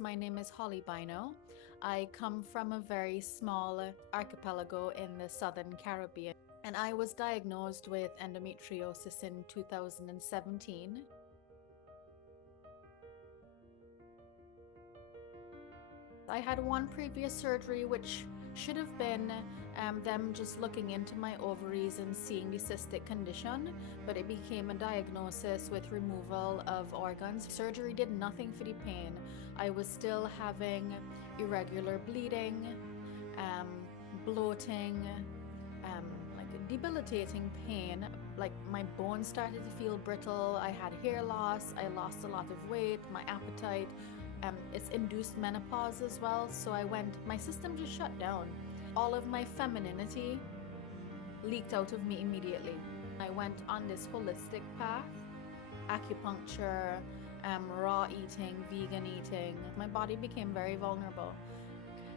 My name is Holly Bino. I come from a very small archipelago in the southern Caribbean, and I was diagnosed with endometriosis in 2017. I had one previous surgery which should have been them just looking into my ovaries and seeing the cystic condition, but it became a diagnosis with removal of organs. Surgery did nothing for the pain. I was still having irregular bleeding, bloating, like debilitating pain. Like my bones started to feel brittle. I had hair loss. I lost a lot of weight. My appetite. It's induced menopause as well, so my system just shut down. All of my femininity leaked out of me immediately. I went on this holistic path, acupuncture, raw eating, vegan eating. My body became very vulnerable.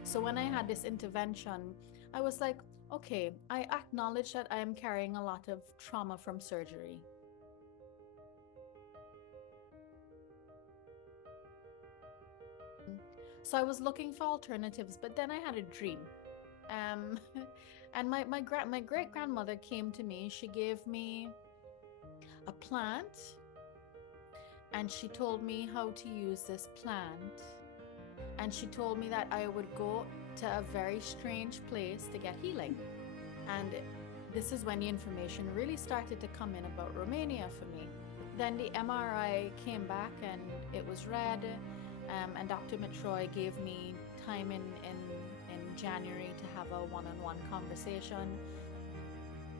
So when I had this intervention, I was like, okay, I acknowledge that I am carrying a lot of trauma from surgery. So I was looking for alternatives, but then I had a dream. And my great grandmother came to me. She gave me a plant, and she told me how to use this plant. And she told me that I would go to a very strange place to get healing. And this is when the information really started to come in about Romania for me. Then the MRI came back and it was red. And Dr. Mitroy gave me time in January to have a one-on-one conversation.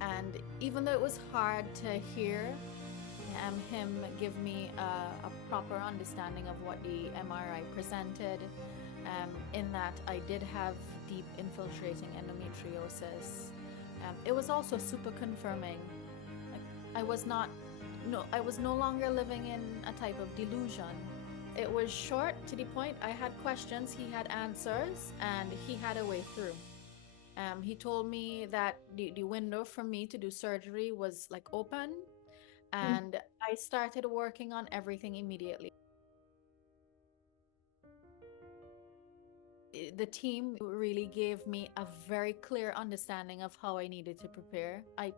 And even though it was hard to hear him give me a proper understanding of what the MRI presented, in that I did have deep infiltrating endometriosis, it was also super confirming. I was no longer living in a type of delusion. It was short, to the point. I had questions, he had answers, and he had a way through. He told me that the window for me to do surgery was like open, and I started working on everything immediately. The team really gave me a very clear understanding of how I needed to prepare. I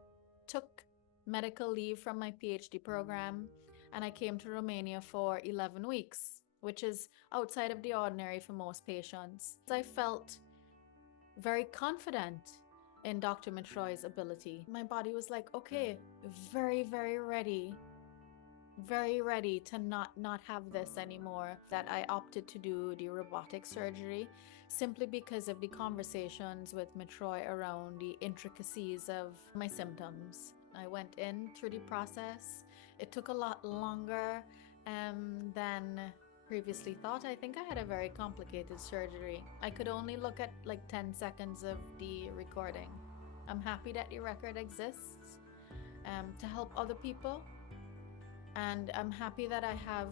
took medical leave from my PhD program, and I came to Romania for 11 weeks, which is outside of the ordinary for most patients. I felt very confident in Dr. Mitroy's ability. My body was like, okay, very, very ready to not have this anymore. That I opted to do the robotic surgery simply because of the conversations with Mitroy around the intricacies of my symptoms. I went in through the process. It took a lot longer than previously thought. I think I had a very complicated surgery. I could only look at like 10 seconds of the recording. I'm happy that the record exists to help other people. And I'm happy that I have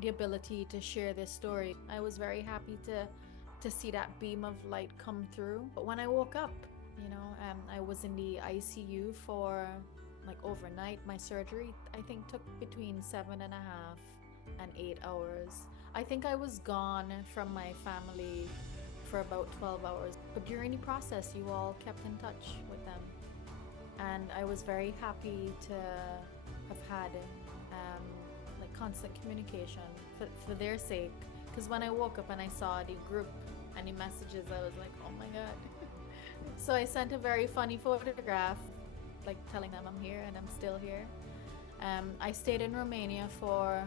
the ability to share this story. I was very happy to see that beam of light come through. But when I woke up, I was in the ICU for like overnight. My surgery, I think, took between 7.5 and 8 hours. I think I was gone from my family for about 12 hours. But during the process, you all kept in touch with them. And I was very happy to have had like constant communication for their sake. Because when I woke up and I saw the group and the messages, I was like, oh my God. So I sent a very funny photograph, like telling them I'm here and I'm still here. I stayed in Romania for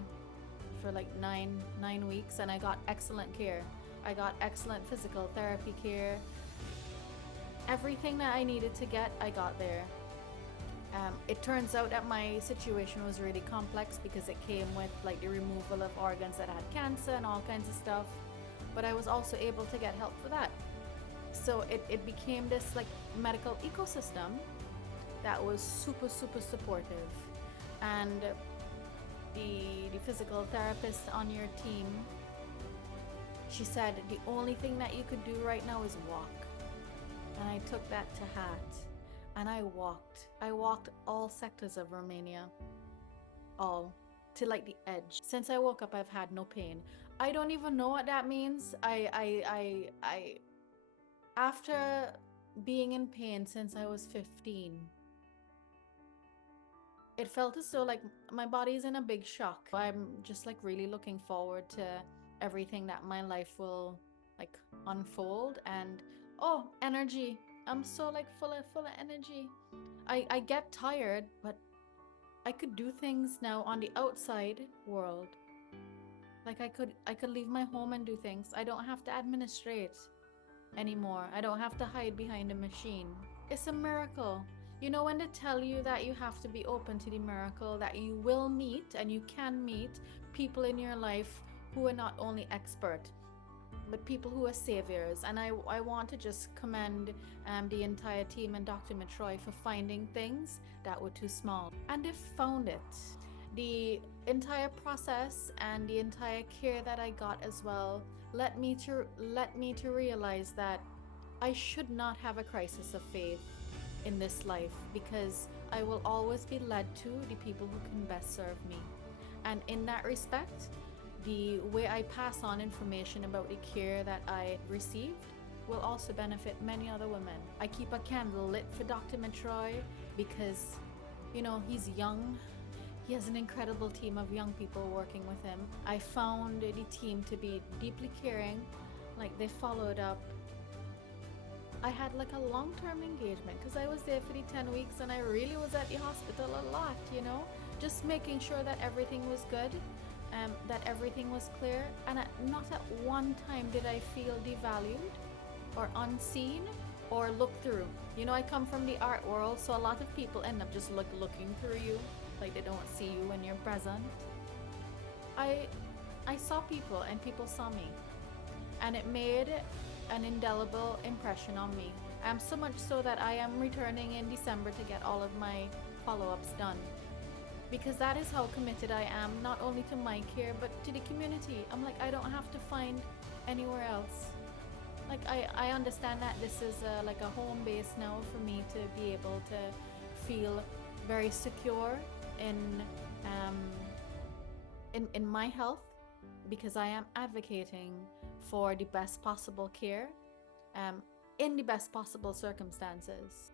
like nine weeks, and I got excellent care. I got excellent physical therapy care. Everything that I needed to get, I got there. It turns out that my situation was really complex because it came with like the removal of organs that had cancer and all kinds of stuff. But I was also able to get help for that. So it became this like medical ecosystem that was super, super supportive. And the physical therapist on your team, she said the only thing that you could do right now is walk. And I took that to heart. And I walked all sectors of Romania, all to like the edge. Since I woke up, I've had no pain. I don't even know what that means. I after being in pain since I was 15, it felt as though like my body's in a big shock. I'm just like really looking forward to everything that my life will like unfold. And oh, energy. I'm so like full of energy. I get tired, but I could do things now on the outside world. Like I could leave my home and do things. I don't have to administrate anymore. I don't have to hide behind a machine. It's a miracle. You know, when they tell you that you have to be open to the miracle, that you will meet and you can meet people in your life who are not only expert, but people who are saviors. And I want to just commend the entire team and Dr. Metroy for finding things that were too small. And they found it. The entire process and the entire care that I got as well led me to realize that I should not have a crisis of faith in this life, because I will always be led to the people who can best serve me. And in that respect, the way I pass on information about the care that I received will also benefit many other women. I keep a candle lit for Dr. Metroy because, you know, he's young. He has an incredible team of young people working with him. I found the team to be deeply caring. Like, they followed up. I had like a long-term engagement because I was there for the 10 weeks and I really was at the hospital a lot, you know, just making sure that everything was good, that everything was clear. And not at one time did I feel devalued or unseen or looked through. You know, I come from the art world, so a lot of people end up just looking through you, like they don't see you when you're present. I saw people and people saw me, and it made an indelible impression on me. So much so that I am returning in December to get all of my follow-ups done, because that is how committed I am, not only to my care but to the community. I'm like, I don't have to find anywhere else. Like, I understand that this is like a home base now for me to be able to feel very secure in my health, because I am advocating for the best possible care in the best possible circumstances.